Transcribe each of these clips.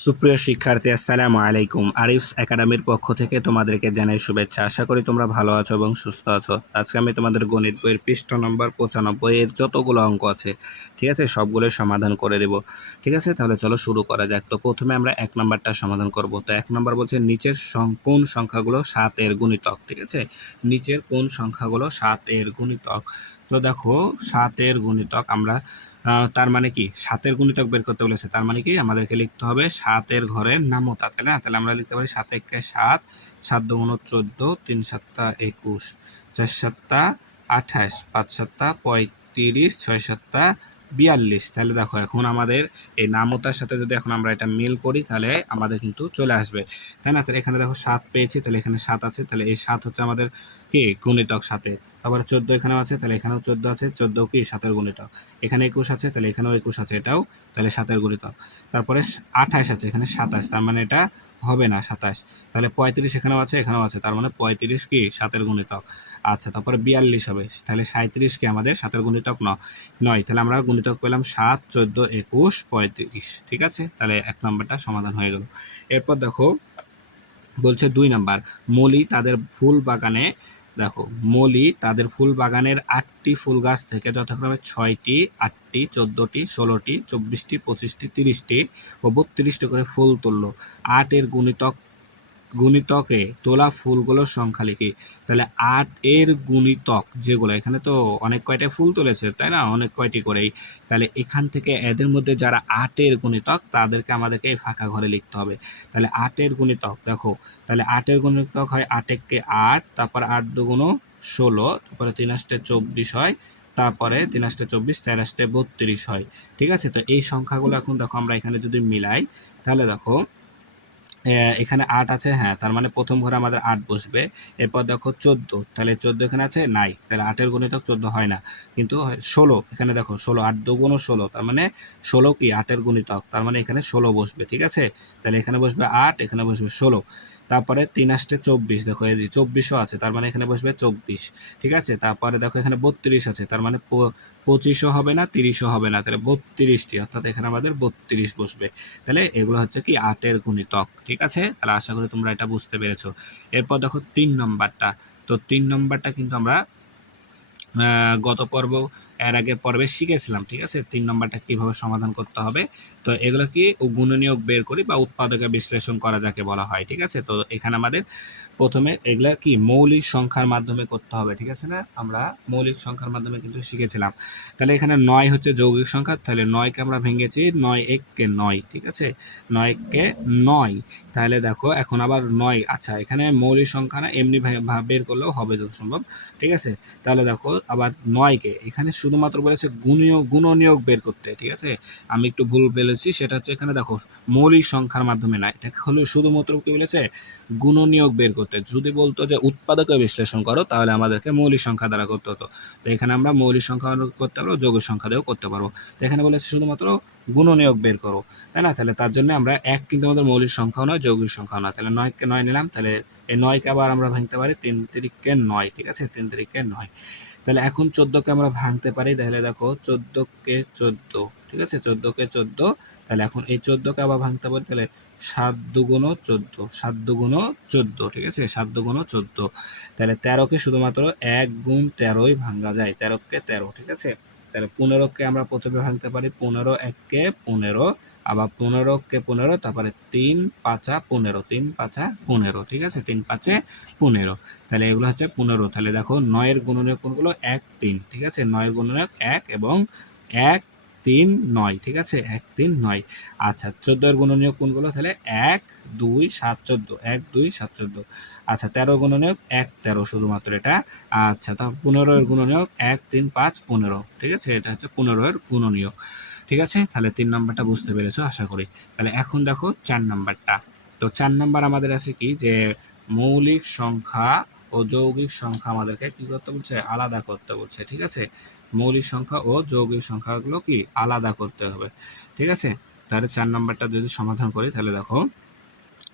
সুপ্রিয় শিক্ষার্থী, আসসালামু আলাইকুম। আরিফস একাডেমির পক্ষ থেকে তোমাদেরকে জানাই শুভেচ্ছা। আশা করি তোমরা ভালো আছো এবং সুস্থ আছো। আজকে আমি তোমাদের গণিত বইয়ের পৃষ্ঠা নম্বর 95 এর যতগুলো অঙ্ক আছে, ঠিক আছে, সবগুলোর সমাধান করে দেব। ঠিক আছে, তাহলে চলো শুরু করা যাক। তো প্রথমে আমরা 1 নাম্বারটা সমাধান করব। তো 1 নাম্বার বলছে নিচের কোন সংখ্যাগুলো 7 এর গুণিতক। ঠিক আছে, নিচের কোন সংখ্যাগুলো 7 এর গুণিতক। তো দেখো 7 এর গুণিতক আমরা তার মানে কি 7 এর গুণিতক বের করতে বলেছে, তার মানে কি আমাদেরকে লিখতে হবে 7 এর ঘরের নামতা, তাই না? তাহলে আমরা লিখতে পারি 7 একে 7, 7 দুগুণ 14, 3 7 21, 4 7 28, 5 7 35, 6 7 42। তাহলে দেখো এখন আমাদের এই নামতার সাথে যদি এখন আমরা এটা মিল করি তাহলে আমাদের কিন্তু চলে আসবে, তাই না? তাহলে এখানে দেখো 7 পেয়েছি, তাহলে এখানে 7 আছে, তাহলে এই 7 হচ্ছে আমাদের কি গুণিতক 7 এর। তারপরে 14 এখানেও আছে, তাহলে এখানেও 14 আছে, 14 কি 7 এর গুণিতক। এখানে 21 আছে, তাহলে এখানেও 21 আছে, এটাও তাহলে 7 এর গুণিতক। তারপরে 28 আছে, এখানে 27, তার মানে এটা হবে না 27। তাহলে 35 এখানেও আছে, এখানেও আছে, তার মানে 35 কি 7 এর গুণিতক। আচ্ছা, তারপরে 42 হবে, তাহলে 37 কি আমাদের 7 এর গুণিতক নয়। তাহলে আমরা গুণিতক পেলাম 7, 14, 21, 35। ঠিক আছে, তাহলে 1 নাম্বারটা সমাধান হয়ে গেল। এরপর দেখো বলছে 2 নাম্বার, মলি তাদের ফুল বাগানে, দেখো মলি তাদের ফুল বাগানের 8টি ফুল গাছ থেকে যথাক্রমে 6টি, 8টি, 14টি, 16টি, 24টি, 25টি, 30টি ও 32টি করে ফুল তুললো। 8 এর গুণিতকে তোলা ফুলগুলোর সংখ্যা লিখি। তাহলে 8 এর গুণিতক যেগুলো, এখানে তো অনেক কয়টা ফুল তুলেছে, তাই না? অনেক কয়টি করেই। তাহলে এখান থেকে এদের মধ্যে যারা 8 এর গুণিতক তাদেরকে আমাদেরকে এই ফাঁকা ঘরে লিখতে হবে। তাহলে 8 এর গুণিতক দেখো, তাহলে 8 এর গুণিতক হয় 8 একে 8, তারপর 8 দুগুণ 16, তারপরে 3 আষ্টে 24 হয়, তারপরে 3 আষ্টে 24, 4 আষ্টে 32 হয়। ঠিক আছে, তো এই সংখ্যাগুলো এখন দেখো আমরা এখানে যদি মিলাই তাহলে দেখো এখানে 8 আছে, হ্যাঁ, তার মানে প্রথম ঘরে আমাদের 8 বসবে। এরপর দেখো 14, তাহলে 14 এখানে আছে, নাই, তাহলে 8 এর গুণিতক 14 হয় না। কিন্তু 16, এখানে দেখো 16, 8 দুগুণ 16, তার মানে 16 কি 8 এর গুণিতক, তার মানে এখানে 16 বসবে। ঠিক আছে, তাহলে এখানে বসবে 8, এখানে বসবে 16। তারপরে 3 আষ্টে 24, দেখো এই যে 24ও আছে, তার মানে এখানে বসবে 24। ঠিক আছে, তারপরে দেখো এখানে 32 আছে, তার মানে 25ও হবে না, 30ও হবে না, তাহলে 32টি, অর্থাৎ এখানে আমাদের 32 বসবে। তাহলে এগুলো হচ্ছে কি 8 এর গুণিতক। ঠিক আছে, তাহলে আশা করি তোমরা এটা বুঝতে পেরেছো। এরপর দেখো 3 নম্বরটা। তো 3 নম্বরটা কিন্তু আমরা গত পর্ব এর আগের পর্বে শিখেছিলাম। ঠিক আছে, 3 নম্বরটা কিভাবে সমাধান করতে হবে। তো এগুলো কি গুণনীয়ক বের করি বা উৎপাদকে বিশ্লেষণ করা যাকে বলা হয়। ঠিক আছে, তো এখানে আমাদের প্রথমে এগুলা কি মৌলিক সংখ্যার মাধ্যমে করতে হবে। ঠিক আছে না, আমরা মৌলিক সংখ্যার মাধ্যমে কিন্তু শিখেছিলাম। তাহলে এখানে 9 হচ্ছে যৌগিক সংখ্যা, তাহলে 9কে আমরা ভেঙেছি 9 এককে 9। ঠিক আছে, 9 এককে 9। তাহলে দেখো এখন আবার 9, আচ্ছা এখানে মৌলিক সংখ্যা না, এমনি বের করলেও হবে যত সম্ভব। ঠিক আছে, তাহলে দেখো আবার 9কে এখানে শুধুমাত্র বলেছে গুণনীয়ক বের করতে। ঠিক আছে, আমি একটু ভুল বলেছি, সেটা হচ্ছে এখানে দেখো মৌলিক সংখ্যার মাধ্যমে না, এটা হলো শুধুমাত্র কি বলেছে গুণনীয়ক বের করতে। যদি বলতো যে উৎপাদকে বিশ্লেষণ করো তাহলে আমাদেরকে মৌলিক সংখ্যা দ্বারা করতে হতো। তো এখানে আমরা মৌলিক সংখ্যা করতে পারবো, যৌগিক সংখ্যা দিয়েও করতে পারবো। তো এখানে বলেছে শুধুমাত্র গুণনীয়ক বের করো, তাই না? তাহলে তার জন্য আমরা 1 কিন্তু আমাদের মৌলিক সংখ্যাও নয়, যৌগিক সংখ্যাও নয়। তাহলে 9কে 9 নিলাম, তাহলে এই 9কে আবার আমরা ভাঙতে পারি 3 তিরিকে 9। ঠিক আছে, 3 তিরিকে 9। তাহলে এখন 14কে আমরা ভাঙতে পারি, তাহলে দেখো 14কে 14। ঠিক আছে, 14কে 14, তাহলে এখন এই 14কে আবার ভাঙতে পারি, তাহলে 7 দুগুণ 14, 7 দুগুণ 14। ঠিক আছে, 7 দুগুণ 14। তাহলে 13কে শুধুমাত্র 1 গুণ 13ই ভাঙা যায়, 13কে 13। ঠিক আছে, তাহলে 15কে আমরা প্রথমে ভাঙতে পারি, 15 1কে 15, আবার 15কে 15, তারপরে 3 5 15, 3 5 15। ঠিক আছে, 3 5 15। তাহলে এগুলো হচ্ছে 15। তাহলে দেখো 9 এর গুণনীয়ক কোনগুলো 1 3। ঠিক আছে, 9 এর গুণনীয়ক 1 এবং 1 3 9। ঠিক আছে, 1 3 9। আচ্ছা, 14 এর গুণনীয়ক কোনগুলো, তাহলে 1 2 7 14, 1 2 7 14। আচ্ছা, 13 গুণনীয়ক 1 13 শুধুমাত্র এটা। আচ্ছা, তাহলে 15 এর গুণনীয়ক 1 3 5 15। ঠিক আছে, এটা হচ্ছে 15 এর গুণনীয়ক। ঠিক আছে, তাহলে 3 নাম্বারটা বুঝতে পেরেছো আশা করি। তাহলে এখন দেখো 4 নাম্বারটা। তো 4 নাম্বার আমাদের আছে কি যে মৌলিক সংখ্যা ও যৌগিক সংখ্যা আমাদেরকে কি করতে বলছে, আলাদা করতে বলছে। ঠিক আছে, মৌলিক সংখ্যা ও যৌগিক সংখ্যাগুলো কি আলাদা করতে হবে। ঠিক আছে, তাহলে 4 নাম্বারটা যদি সমাধান করি তাহলে দেখো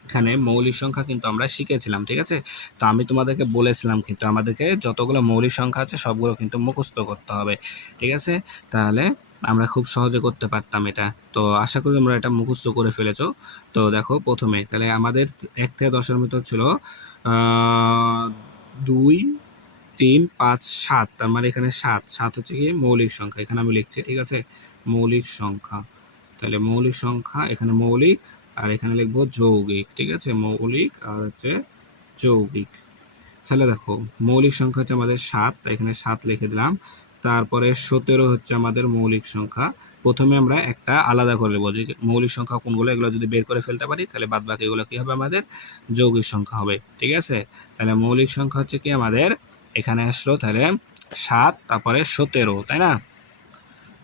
এখানে মৌলিক সংখ্যা কিন্তু আমরা শিখেছিলাম। ঠিক আছে, তো আমি তোমাদেরকে বলেছিলাম কিন্তু আমাদেরকে যতগুলো মৌলিক সংখ্যা আছে সবগুলো কিন্তু মুখস্থ করতে হবে। ঠিক আছে, তাহলে আমরা খুব সহজে করতে পারতাম এটা। তো আশা করি তোমরা এটা মুখস্থ করে ফেলেছো। তো দেখো প্রথমে তাহলে আমাদের 1 থেকে 10 এর ভিতর ছিল 2, 3, 5, 7, তার মানে এখানে 7 7 হচ্ছে কি মৌলিক সংখ্যা, এখানে আমি লিখছি, ঠিক আছে, মৌলিক সংখ্যা। তাহলে মৌলিক সংখ্যা এখানে মৌলিক, আর এখানে লিখবো যৌগিক, ঠিক আছে, মৌলিক আর হচ্ছে যৌগিক। তাহলে দেখো মৌলিক সংখ্যা হচ্ছে আমাদের 7, তাই এখানে 7 লিখে দিলাম। তারপরে 17 হচ্ছে আমাদের মৌলিক সংখ্যা। প্রথমে আমরা একটা আলাদা করে নেবো যে মৌলিক সংখ্যা কোনগুলো, এগুলো যদি বের করে ফেলতে পারি তাহলে বাদ বাকি এগুলো কি হবে, আমাদের যৌগিক সংখ্যা হবে, ঠিক আছে। তাহলে মৌলিক সংখ্যা হচ্ছে কি আমাদের এখানে আসলো তাহলে 7, তারপরে 17, তাই না।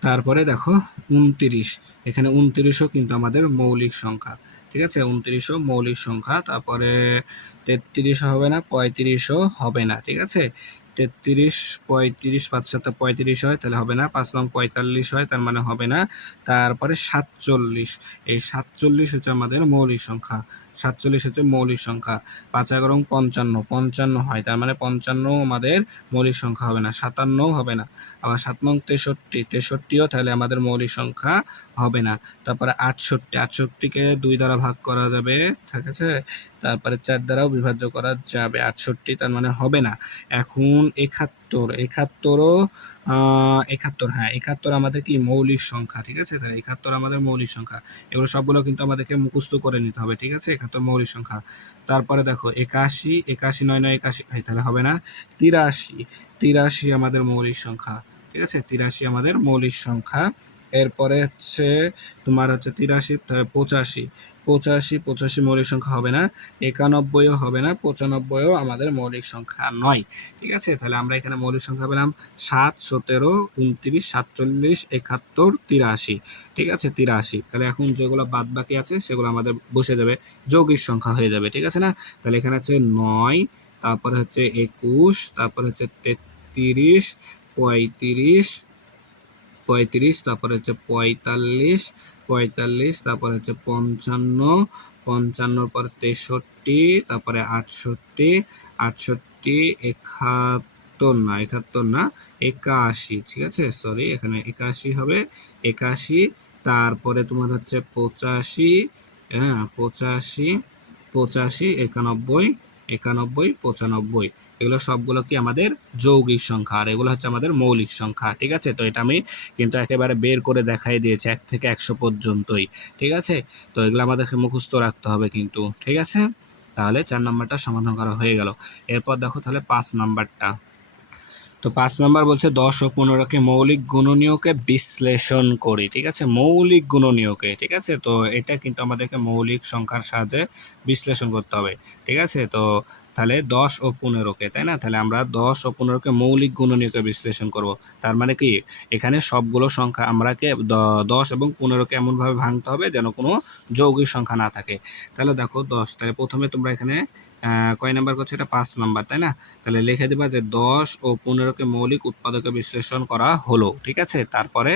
তারপরে দেখো 29, এখানে 29ও কিন্তু আমাদের মৌলিক সংখ্যা, ঠিক আছে, 29ও মৌলিক সংখ্যা। তারপরে 33 হবে না, 35ও হবে না, ঠিক আছে। 33, 35, 5 7 35 হয়, তাহলে হবে না। 5 নং 45 হয়, তার মানে হবে না। তারপরে 47, এই 47 হচ্ছে আমাদের মৌলিক সংখ্যা, 47 হচ্ছে মৌলিক সংখ্যা। 5 11 55, 55 হয়, তার মানে 55 আমাদের মৌলিক সংখ্যা হবে না। 57 হবে না। আবার 7 নং 63, 63ও তাহলে আমাদের মৌলিক সংখ্যা হবে না। তারপরে 68, 68কে 2 দ্বারা ভাগ করা যাবে, ঠিক আছে। তারপরে 4 দ্বারাও বিভাজ্য করা যাবে, 68 তার মানে হবে না। এখন 71, 71ও 71, হ্যাঁ 71 আমাদের কি মৌলিক সংখ্যা, ঠিক আছে। তাহলে 71 আমাদের মৌলিক সংখ্যা। এগুলো সবগুলো কিন্তু আমাদেরকে মুখস্থ করে নিতে হবে, ঠিক আছে, 71 মৌলিক সংখ্যা। তারপরে দেখো 81, 81 9 9 81, তাহলে হবে না। 83, 83 আমাদের মৌলিক সংখ্যা, ঠিক আছে, 83 আমাদের মৌলিক সংখ্যা। এরপরে হচ্ছে তোমার হচ্ছে 83, 85, 85, 85 মৌলিক সংখ্যা হবে না। 91ও হবে না, 95ও আমাদের মৌলিক সংখ্যা নয়, ঠিক আছে। তাহলে আমরা এখানে মৌলিক সংখ্যা পেলাম 7, 17, 29, 47, 71, 83, ঠিক আছে, 83। তাহলে এখন যেগুলো বাদ বাকি আছে সেগুলো আমাদের বসে যাবে, যৌগিক সংখ্যা হয়ে যাবে, ঠিক আছে না। তাহলে এখানে আছে 9, তারপরে হচ্ছে 21, তারপরে হচ্ছে 33, 35, 35, তারপরে হচ্ছে 45, 45, তারপরে হচ্ছে 55, 55 পর 63, তারপরে 68, 68, 71 না, 71 না, 81, ঠিক আছে, সরি এখানে 81 হবে, 81। তারপরে তোমার হচ্ছে 85, হ্যাঁ 85, 85, 91, 91, 95, এগুলো সবগুলো কি আমাদের যৌগিক সংখ্যা, আর এগুলো হচ্ছে আমাদের মৌলিক সংখ্যা, ঠিক আছে। তো এটা আমি কিন্তু একেবারে বের করে দেখাই দিয়েছি 1 থেকে 100 পর্যন্তই, ঠিক আছে। তো এগুলো আমাদেরকে মুখস্থ রাখতে হবে কিন্তু, ঠিক আছে। তাহলে 4 নাম্বারটা সমাধান করা হয়ে গেল। এরপর দেখো তাহলে 5 নাম্বারটা। তো 5 নাম্বার বলছে 10 ও 15কে মৌলিক গুণনীয়কে বিশ্লেষণ করি, ঠিক আছে, মৌলিক গুণনীয়কে, ঠিক আছে। তো এটা কিন্তু আমাদেরকে মৌলিক সংখ্যার সাহায্যে বিশ্লেষণ করতে হবে, ঠিক আছে। তো তাহলে 10 ও 15কে, তাই না, তাহলে আমরা 10 ও 15কে মৌলিক গুণনীয়কে বিশ্লেষণ করব। তার মানে কি এখানে সবগুলো সংখ্যা আমরাকে 10 এবং 15কে এমনভাবে ভাঙতে হবে যেন কোনো যৌগিক সংখ্যা না থাকে। তাহলে দেখো 10, তাহলে প্রথমে তোমরা এখানে কয় নাম্বার করছে, এটা 5 নাম্বার, তাই না। তাহলে লিখে দিবা যে 10 ও 15কে মৌলিক উৎপাদকে বিশ্লেষণ করা হলো, ঠিক আছে। তারপরে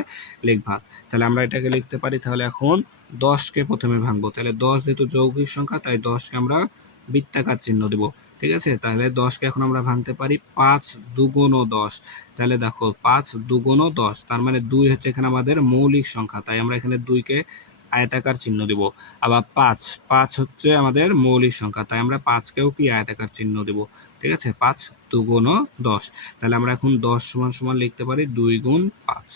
লিখবা, তাহলে আমরা এটাকে লিখতে পারি, তাহলে এখন 10কে প্রথমে ভাঙবো। তাহলে 10 যেহেতু যৌগিক সংখ্যা, তাই 10কে আমরা বৃত্তাকার চিহ্ন দিব, ঠিক আছে। তাহলে 10কে এখন আমরা ভাঙতে পারি 5 দুগুণ 10। তাহলে দেখো 5 দুগুণ 10, তার মানে 2 হচ্ছে এখানে আমাদের মৌলিক সংখ্যা, তাই আমরা এখানে 2কে আয়তাকার চিহ্ন দিব। আবার 5, 5 হচ্ছে আমাদের মৌলিক সংখ্যা, তাই আমরা 5কেও কি আয়তাকার চিহ্ন দিব, ঠিক আছে। 5 দুগুণ 10, তাহলে আমরা এখন 10 সমান সমান লিখতে পারি 2 গুণ 5,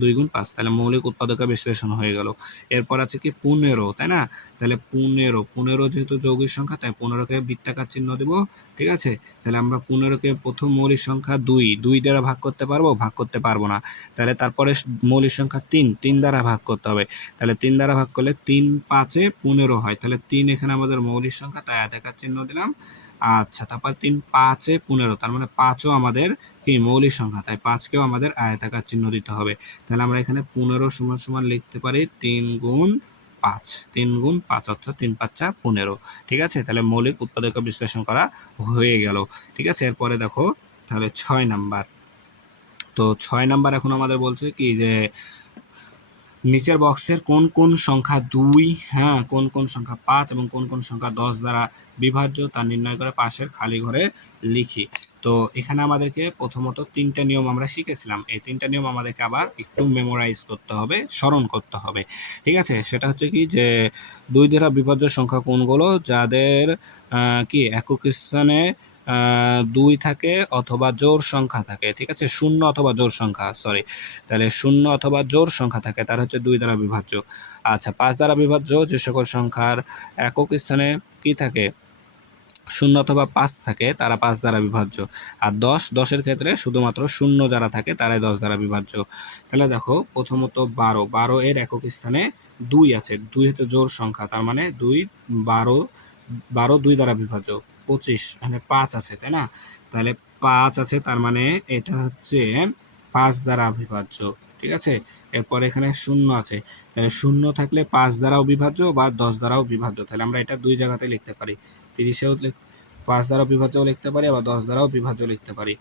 2 গুণ 5, তাহলে মৌলিক উৎপাদকের বিশ্লেষণ হয়ে গেল। এরপর আছে কি 15, তাই না। তাহলে 15 যেহেতু যৌগিক সংখ্যা, তাই 15কে বৃত্তাকার চিহ্ন দেব, ঠিক আছে। তাহলে আমরা 15কে প্রথম মৌলিক সংখ্যা 2 দ্বারা ভাগ করতে পারবো, ভাগ করতে পারবো না। তাহলে তারপরে মৌলিক সংখ্যা 3 দ্বারা ভাগ করতে হবে। তাহলে 3 দ্বারা ভাগ করলে 3 5 15 হয়, তাহলে 3 এখানে আমাদের মৌলিক সংখ্যা, তাই আয়তাকার চিহ্ন দিলাম। আচ্ছা, তারপর 3 5 15, তার মানে 5ও আমাদের কি মৌলিক সংখ্যা, তাই 5কেও আমাদের আয়তাকার চিহ্ন দিতে হবে। তাহলে আমরা এখানে 15 সমান সমান লিখতে পারি 3 গুণ 5, 3 গুণ 5, অর্থাৎ 3 5 15, ঠিক আছে। তাহলে মৌলিক উৎপাদক বিশ্লেষণ করা হয়ে গেল, ঠিক আছে। এরপরে দেখো তাহলে 6 নাম্বার। তো 6 নাম্বার এখন আমাদের বলছে কি যে নিচের বক্সের কোন কোন সংখ্যা 2, হ্যাঁ কোন কোন সংখ্যা 5 এবং কোন কোন সংখ্যা 10 দ্বারা বিভাজ্য তা নির্ণয় করে পাশের খালি ঘরে লিখি। তো এখানে আমাদেরকে প্রথমত ৩টা নিয়ম আমরা শিখেছিলাম। এই ৩টা নিয়ম আমাদেরকে আবার একটু মেমোরাইজ করতে হবে, স্মরণ করতে হবে। ঠিক আছে? সেটা হচ্ছে কি যে ২ দ্বারা বিভাজ্য সংখ্যা কোনগুলো? যাদের কি একক স্থানে ২ থাকে অথবা জোড় সংখ্যা থাকে। ঠিক আছে? ০ অথবা জোড় সংখ্যা, সরি। তাহলে ০ অথবা জোড় সংখ্যা থাকে তারা হচ্ছে ২ দ্বারা বিভাজ্য। আচ্ছা, ৫ দ্বারা বিভাজ্য যে সকল সংখ্যার একক স্থানে কি থাকে? ০ অথবা ৫ থাকে তারা ৫ দ্বারা বিভাজ্য। আর ১০ এর ক্ষেত্রে শুধুমাত্র ০ যারা থাকে তারাই ১০ দ্বারা বিভাজ্য। তাহলে দেখো প্রথমত ১২ এর একক স্থানে ২ আছে। ২ হচ্ছে জোড় সংখ্যা, তার মানে ২ ১২ ২ দ্বারা বিভাজ্য। ২৫ এখানে ৫ আছে, তাই না? তাহলে ৫ আছে, তার মানে এটা হচ্ছে ৫ দ্বারা বিভাজ্য। ঠিক আছে? এরপর এখানে ০ আছে। তাহলে ০ থাকলে ৫ দ্বারাও বিভাজ্য বা ১০ দ্বারাও বিভাজ্য। তাহলে আমরা এটা ২ জায়গাতে লিখতে পারি। ৩০এও ৫ দ্বারা বিভাজ্যও লিখতে পারি, আবার ১০ দ্বারাও বিভাজ্য লিখতে পারি।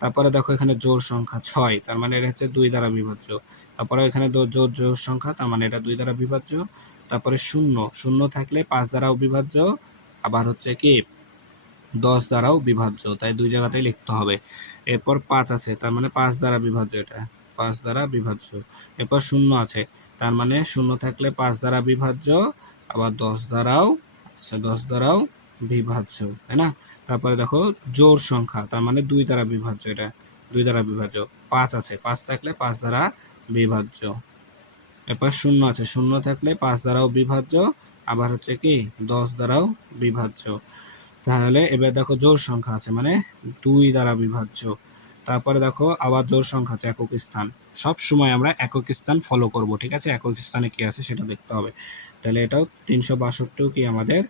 তারপরে দেখো এখানে জোড় সংখ্যা ৬, তার মানে এটা হচ্ছে ২ দ্বারা বিভাজ্য। তারপরে এখানে জোড় সংখ্যা, তার মানে এটা ২ দ্বারা বিভাজ্য। তারপরে ০ থাকলে ৫ দ্বারাও বিভাজ্য, আবার হচ্ছে কি ১০ দ্বারাও বিভাজ্য, তাই ২ জায়গাতেই লিখতে হবে। এরপর ৫ আছে, তার মানে ৫ দ্বারা বিভাজ্য, এটা ৫ দ্বারা বিভাজ্য। এরপর ০ আছে, তার মানে ০ থাকলে ৫ দ্বারা বিভাজ্য, আবার ১০ দ্বারাও, আচ্ছা ১০ দ্বারাও বিভাজ্য, তাই না? তারপরে দেখো জোড় সংখ্যা, তার মানে ২ দ্বারা বিভাজ্য, এটা ২ দ্বারা বিভাজ্য। ৫ আছে, ৫ থাকলে ৫ দ্বারা বিভাজ্য। এরপর ০ আছে, ০ থাকলে ৫ দ্বারাও বিভাজ্য, আবার হচ্ছে কি ১০ দ্বারাও বিভাজ্য। তাহলে এবার দেখো জোড় সংখ্যা আছে, মানে ২ দ্বারা বিভাজ্য। তারপরে দেখো আবার জোড় সংখ্যা আছে একক স্থান। সব সময় আমরা একক স্থান ফলো করব, ঠিক আছে? একক স্থানে কি আছে সেটা দেখতে হবে। তাহলে এটাও ৩৬২ও কি আমাদের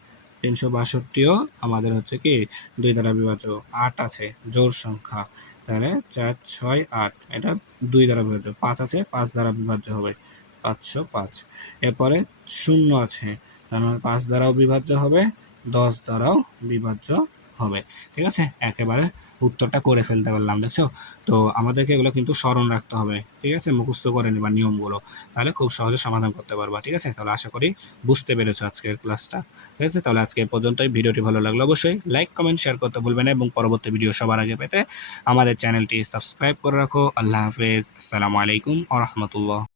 ৩৬২ও আমাদের হচ্ছে কি ২ দ্বারা বিভাজ্য। ৮ আছে জোড় সংখ্যা, তাহলে ৪ ৬ ৮, এটা ২ দ্বারা বিভাজ্য। ৫ আছে, ৫ দ্বারা বিভাজ্য হবে, ৫০৫। এরপরে ০ আছে, তার মানে ৫ দ্বারাও বিভাজ্য হবে, ১০ দ্বারাও বিভাজ্য হবে। ঠিক আছে? একেবারে উত্তরটা করে ফেলতে পারলাম, দেখছো? তো আমাদেরকে এগুলো কিন্তু স্মরণ রাখতে হবে। ঠিক আছে? মুখস্থ করে নিবা নিয়মগুলো। তাহলে খুব সহজে সমাধান করতে পারবা। ঠিক আছে? তাহলে আশা করি বুঝতে পেরেছো আজকের ক্লাসটা। ঠিক আছে? তাহলে আজকে এ পর্যন্তই। ভিডিওটি ভালো লাগলে অবশ্যই লাইক, কমেন্ট, শেয়ার করতে ভুলবেন না এবং পরবর্তী ভিডিও সবার আগে পেতে আমাদের চ্যানেলটি সাবস্ক্রাইব করে রাখো। আল্লাহ হাফেজ। আসসালামু আলাইকুম ওয়া রাহমাতুল্লাহ।